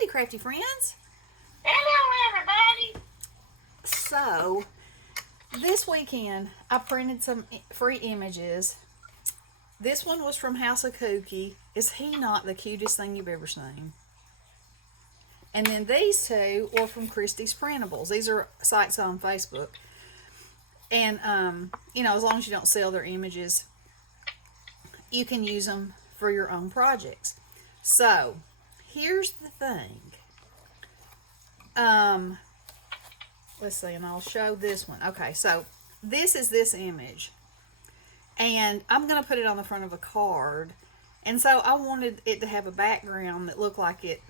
Monday, crafty friends. Hello, everybody. So, this weekend I printed some free images. This one was from House of Kooky. Is he not the cutest thing you've ever seen? And then these two were from Christie's Printables. These are sites on Facebook. And, as long as you don't sell their images, you can use them for your own projects. So, here's the thing. Let's see, and I'll show this one. Okay, so this is this image. And I'm going to put it on the front of a card. And so I wanted it to have a background that looked like it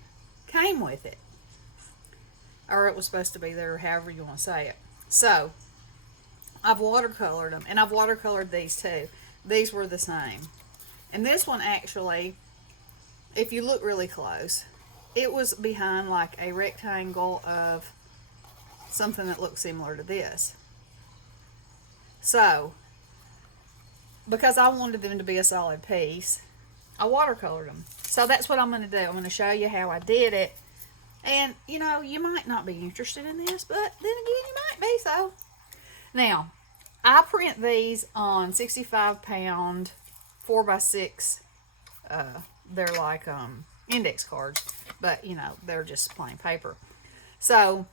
came with it. Or it was supposed to be there, however you want to say it. So, I've watercolored them. And I've watercolored these too. These were the same. And this one actually, if you look really close, it was behind like a rectangle of something that looked similar to this. So, because I wanted them to be a solid piece, I watercolored them. So that's what I'm going to do. I'm going to show you how I did it. And, you might not be interested in this, but then again, you might be, so. Now, I print these on 65-pound 4x6. They're like index cards, but, they're just plain paper. So,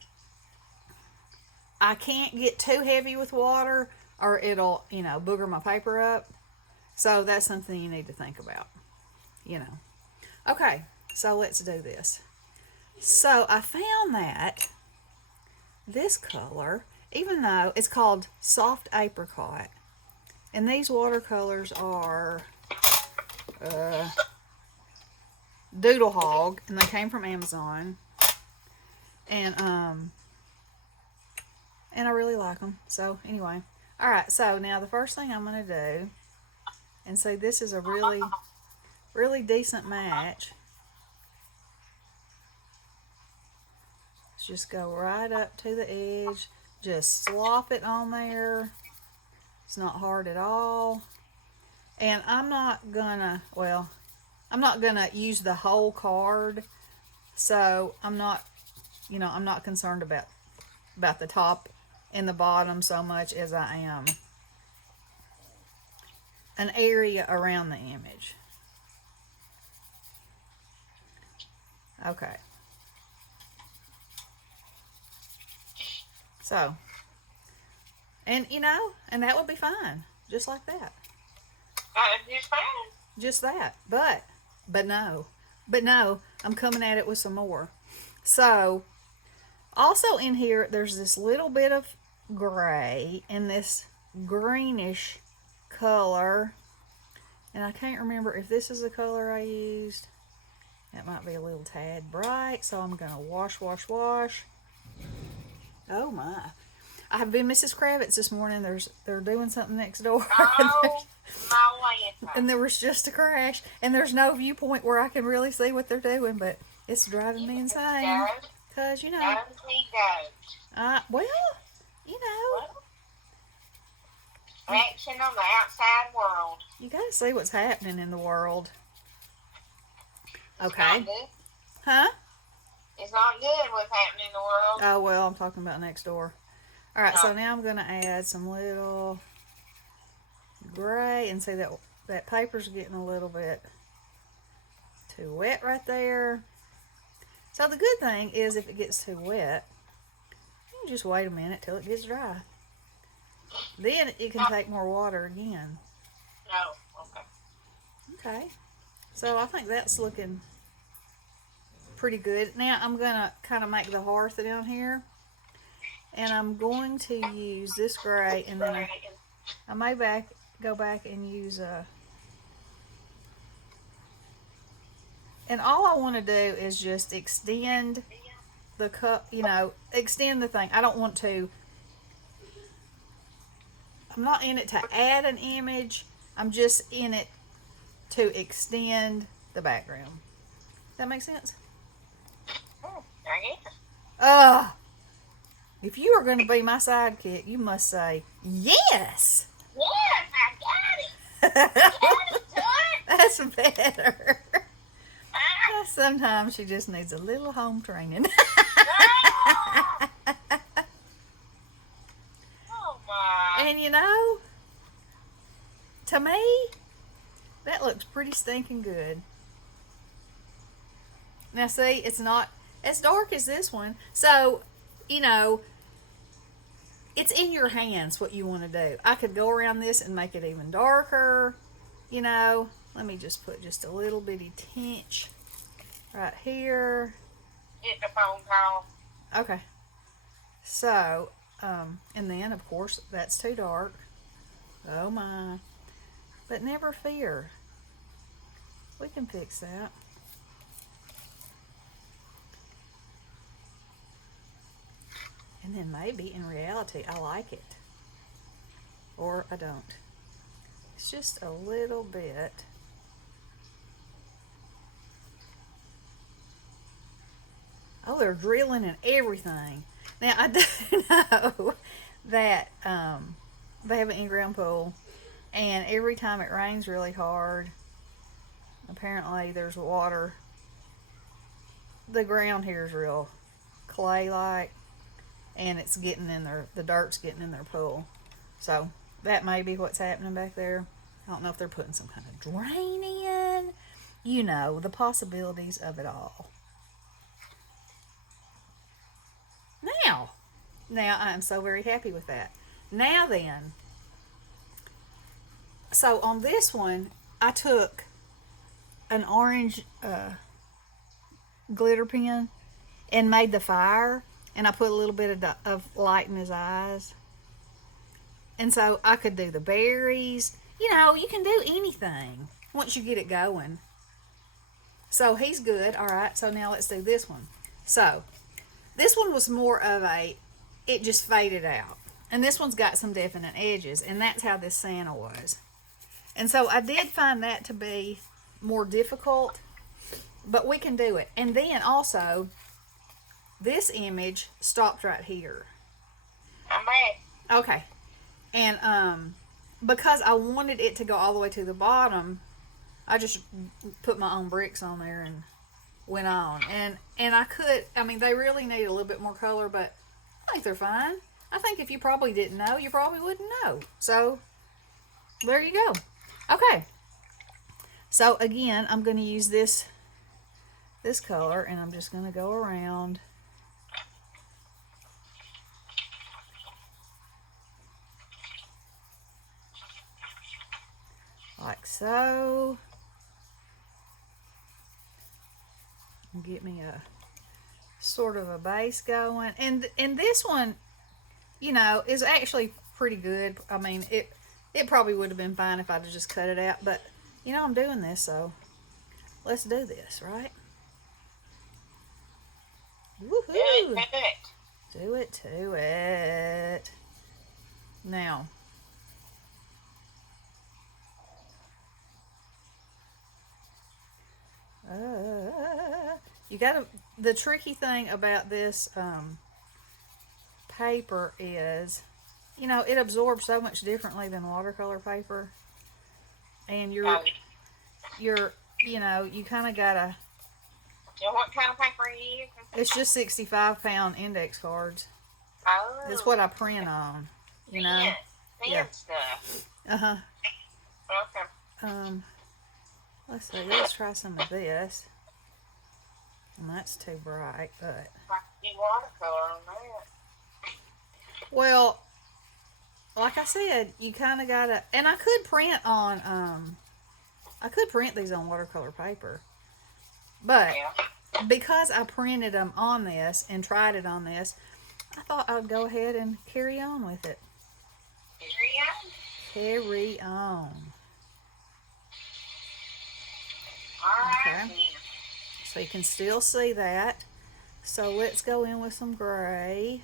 I can't get too heavy with water or it'll, booger my paper up. So, that's something you need to think about, Okay, so let's do this. So, I found that this color, even though it's called Soft Apricot, and these watercolors are Doodle Hog, and they came from Amazon, and I really like them. So anyway, all right. So now the first thing I'm going to do, and see, this is a really, really decent match. Let's just go right up to the edge. Just slop it on there. It's not hard at all. And I'm not gonna use the whole card. So I'm not concerned about the top and the bottom so much as I am an area around the image. Okay. So, and that would be fine, just like that. Just fine. Just that, but no, I'm coming at it with some more. So, also in here, there's this little bit of gray and this greenish color, and I can't remember if this is the color I used. That might be a little tad bright, so I'm gonna wash. Oh my! I have been Mrs. Kravitz this morning. They're doing something next door. Oh, my and there was just a crash, and there's no viewpoint where I can really see what they're doing, but it's driving me insane. Cause well, action on the outside world. You gotta see what's happening in the world. Okay. It's not good. Huh? It's not good what's happening in the world. Oh, well, I'm talking about next door. All right, so now I'm going to add some little gray, and see that paper's getting a little bit too wet right there. So the good thing is if it gets too wet, you can just wait a minute till it gets dry. Then it can take more water again. Oh, okay. Okay, so I think that's looking pretty good. Now I'm going to kind of make the hearth down here. And I'm going to use this gray, and then I may go back and use and all I want to do is just extend the cup, extend the thing. I don't want to, I'm not in it to add an image. I'm just in it to extend the background. Does that make sense? If you are going to be my sidekick, you must say, yes! Yes, I got it! That's better. Sometimes she just needs a little home training. Oh my. And you know, to me, that looks pretty stinking good. Now see, it's not as dark as this one. So, you know, it's in your hands what you want to do. I could go around this and make it even darker. You know, let me just put just a little bitty tinge right here. Get the phone call. Okay. So, and then of course that's too dark. Oh my. But never fear. We can fix that. And then maybe in reality I like it. Or I don't. It's just a little bit. Oh, they're drilling and everything. Now I do know that they have an in-ground pool, and every time it rains really hard, apparently there's water. The ground here is real clay-like, and it's getting in their, the dirt's getting in their pool. So that may be what's happening back there. I don't know if they're putting some kind of drain in. You know, the possibilities of it all. Now I am so very happy with that. Now then, so on this one, I took an orange glitter pen and made the fire, and I put a little bit of light in his eyes. And so I could do the berries. You know, you can do anything once you get it going. So he's good. All right, so now let's do this one. So this one was more of a, it just faded out. And this one's got some definite edges, and that's how this Santa was. And so I did find that to be more difficult, but we can do it. And then also, this image stopped right here. I'm back. Okay. And because I wanted it to go all the way to the bottom, I just put my own bricks on there and went on. And I could, I mean, they really need a little bit more color, but I think they're fine. I think if you probably didn't know, you probably wouldn't know. So, there you go. Okay. So, again, I'm going to use this color, and I'm just going to go around. Like so. Get me a sort of a base going. And this one, you know, is actually pretty good. I mean, it probably would have been fine if I'd have just cut it out, but you know, I'm doing this, so let's do this, right? Woohoo! Do it to it. Now, you gotta, the tricky thing about this paper is, you know, it absorbs so much differently than watercolor paper, and you know, you kind of gotta. And what kind of paper are you using? It's just 65-pound index cards. Oh. It's what I print on. You know. Thin stuff. Okay. Let's see. Let's try some of this. And that's too bright, but. Do watercolor on that. Well, like I said, you kind of gotta, and I could print on, I could print these on watercolor paper, but because I printed them on this and tried it on this, I thought I'd go ahead and carry on with it. Carry on. Okay. So you can still see that. So let's go in with some gray.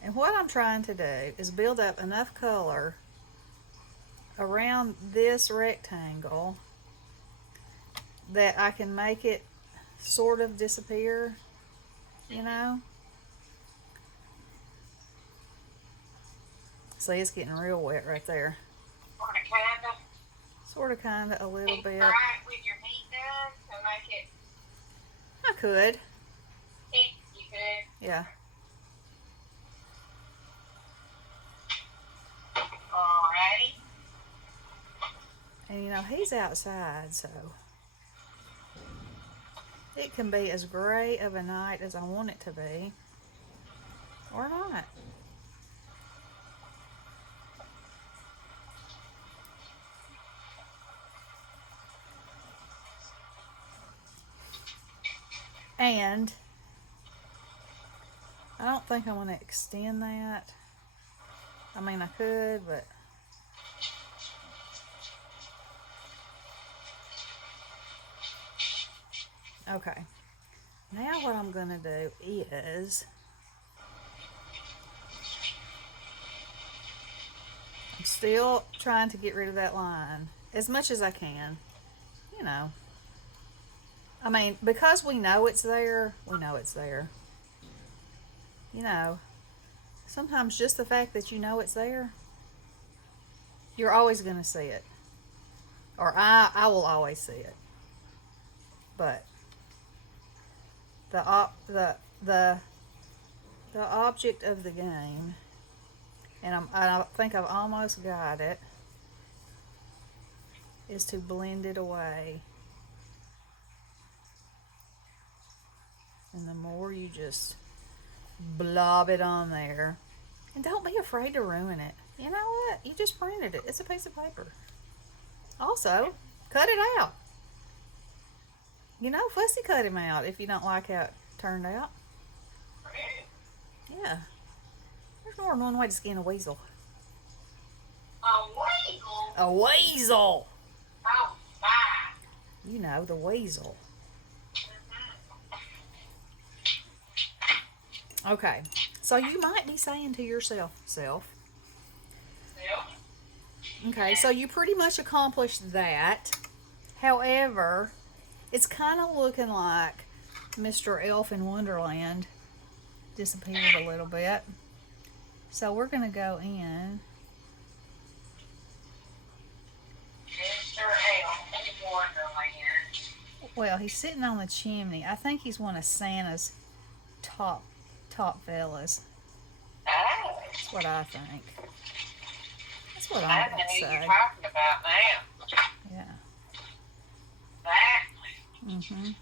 And what I'm trying to do is build up enough color around this rectangle that I can make it sort of disappear, you know? See, it's getting real wet right there. sort of, kind of, a little Can you bit. try it with your heat gun to make it I could. heat? You could. Yeah. Alrighty. And you know, he's outside, so it can be as great of a night as I want it to be. Or not. And I don't think I want to extend that. I mean, I could, but okay. Now what I'm going to do is I'm still trying to get rid of that line as much as I can. You know. I mean, because we know it's there, we know it's there. You know, sometimes just the fact that you know it's there, you're always going to see it. Or I will always see it. But the object of the game, and I think I've almost got it, is to blend it away. And the more you just blob it on there, and don't be afraid to ruin it. You know what? You just printed it. It's a piece of paper. Also, cut it out. You know, fussy cut him out if you don't like how it turned out. Yeah. There's more than one way to skin a weasel. A weasel? A weasel! Oh, fine. You know, the weasel. Okay, so you might be saying to yourself, okay, so you pretty much accomplished that. However, it's kind of looking like Mr. Elf in Wonderland disappeared a little bit. So we're going to go in. Mr. Elf in Wonderland. Well, he's sitting on the chimney. I think he's one of Santa's top fellas. Oh. That's what I think. That's what I I'm know going to who you're say. talking about now. Yeah. Exactly.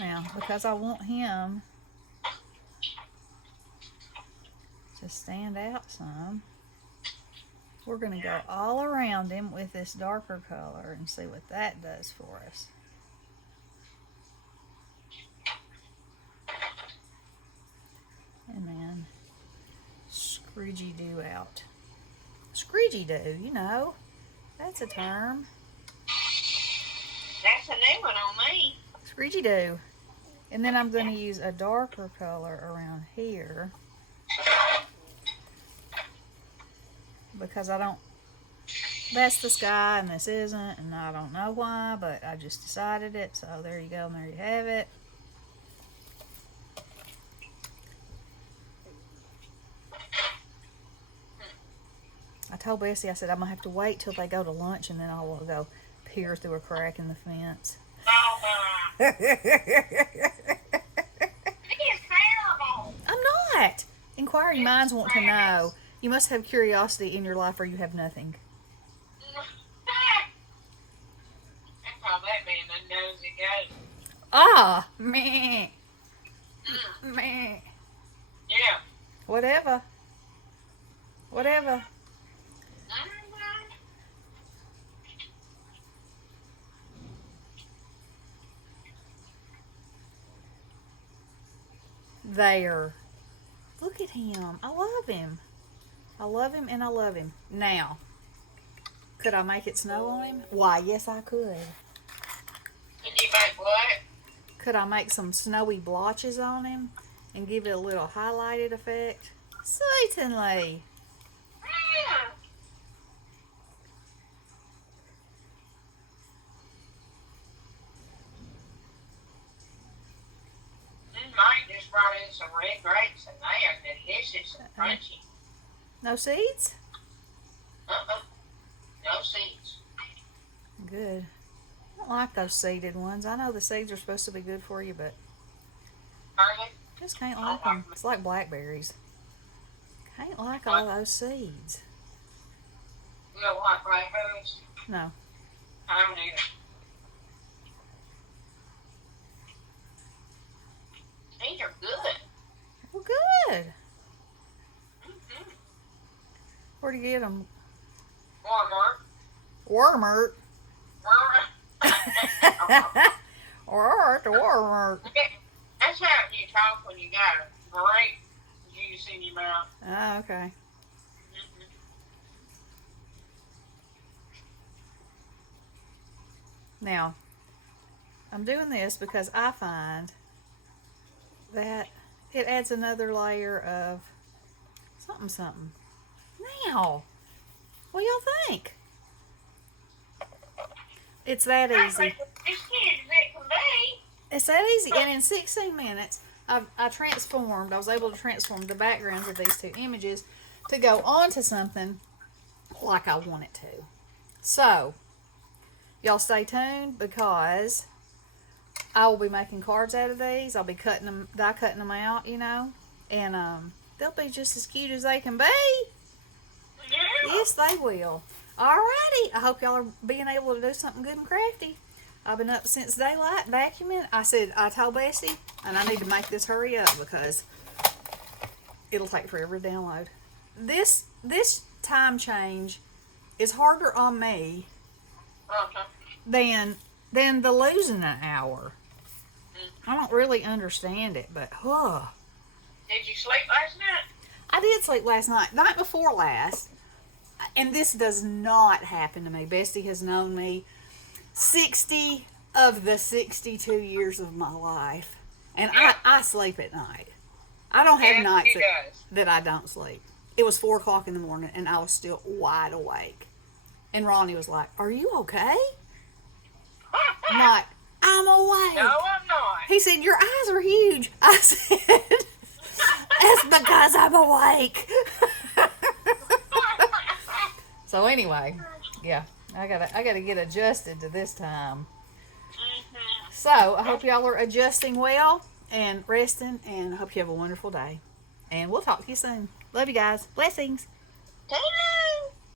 Now, because I want him to stand out some, we're going to go all around him with this darker color and see what that does for us. And then scroogey doo out. Scroogey doo, you know, that's a term. That's a new one on me. Scroogey doo. And then I'm going to use a darker color around here because I don't, that's the sky and this isn't, and I don't know why, but I just decided it. So there you go, and there you have it. I told Bessie, I said, I'm going to have to wait till they go to lunch and then I will go peer through a crack in the fence. Oh, he is terrible. I'm not. Inquiring minds want to know. You must have curiosity in your life or you have nothing. I call that being a nosy goat. Ah, meh. Meh. Yeah. Whatever. Whatever. There. Look at him. I love him. I love him and I love him. Now, could I make it snow on him? Why, yes I could. Did you make what? Could I make some snowy blotches on him and give it a little highlighted effect? Certainly. Mike just brought in some red grapes and they are delicious and crunchy. No seeds? Uh-uh. good. I don't like those seeded ones. I know the seeds are supposed to be good for you, but Are they? just can't like them. It's like blackberries. Can't like all those seeds. You don't like blackberries? No. I don't either. These are good. Well, good. Mm-hmm. Where'd you get them? Walmart. Walmart. Walmart. Or at the Walmart. That's how you talk when you got a great juice in your mouth. Oh, okay. Mm-hmm. Now, I'm doing this because I find that it adds another layer of something. Now, what do y'all think? It's that easy. It's that easy. And in 16 minutes, I was able to transform the backgrounds of these two images to go onto something like I want it to. So, y'all stay tuned because I will be making cards out of these. I'll be die cutting them out, and they'll be just as cute as they can be. Yeah. Yes, they will. Alrighty, I hope y'all are being able to do something good and crafty. I've been up since daylight vacuuming. I told Bessie, and I need to make this hurry up because it'll take forever to download. This time change is harder on me than the losing an hour. I don't really understand it, but Did you sleep last night? I did sleep last night before last, and this does not happen to me. Bessie has known me 60 of the 62 years of my life, and I sleep at night. I don't have nights that I don't sleep. It was 4 o'clock in the morning, and I was still wide awake. And Ronnie was like, "Are you okay?" I'm like, "I'm awake." No, I'm not. He said, "Your eyes are huge." I said, "It's because I'm awake." So anyway, yeah, I gotta get adjusted to this time. Mm-hmm. So I hope y'all are adjusting well and resting, and I hope you have a wonderful day. And we'll talk to you soon. Love you guys. Blessings. Taylor.